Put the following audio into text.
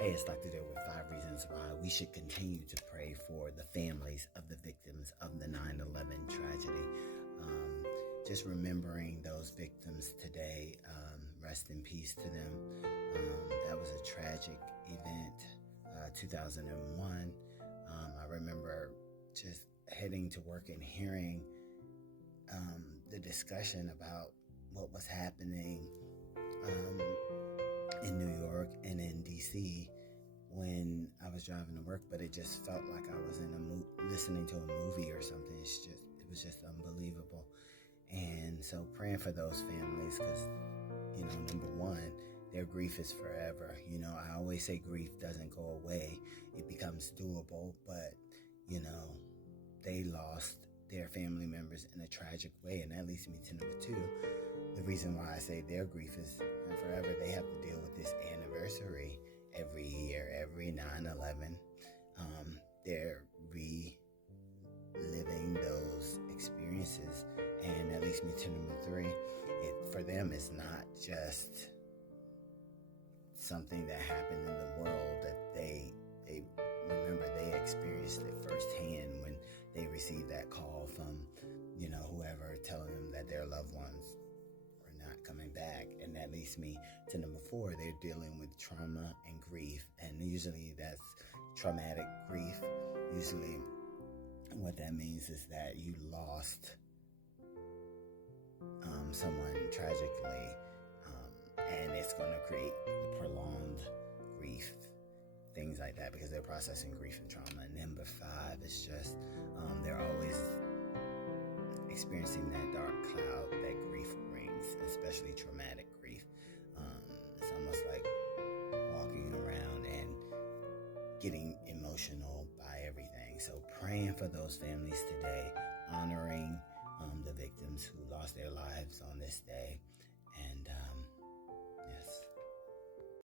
Hey, it's Dr. Dale with 5 reasons why we should continue to pray for the families of the victims of the 9/11 tragedy. Just remembering those victims today, rest in peace to them. That was a tragic event, 2001. I remember just heading to work and hearing the discussion about what was happening in New York and in DC when I was driving to work, but it just felt like I was in listening to a movie or something. It was just unbelievable. And so praying for those families, because, number one, their grief is forever. I always say grief doesn't go away. It becomes doable, but, they lost their family members in a tragic way. And that leads me to number two. The reason why I say their grief is forever, they have to deal with this anniversary every year, every 9/11. They're reliving those experiences. And that leads me to number three. For them, it's not just something that happened in the world that they remember. They experienced it firsthand when they received that call from, whoever telling them that their loved ones were not coming back. And that leads me to number four. They're dealing with trauma and grief. And usually that's traumatic grief. Usually what that means is that you lost someone tragically, and it's going to create prolonged grief, things like that, because they're processing grief and trauma. And number five is just they're always experiencing that dark cloud that grief brings, especially traumatic grief. It's almost like walking around and getting emotional by everything. So praying for those families today, honoring the victims who lost their lives on this day,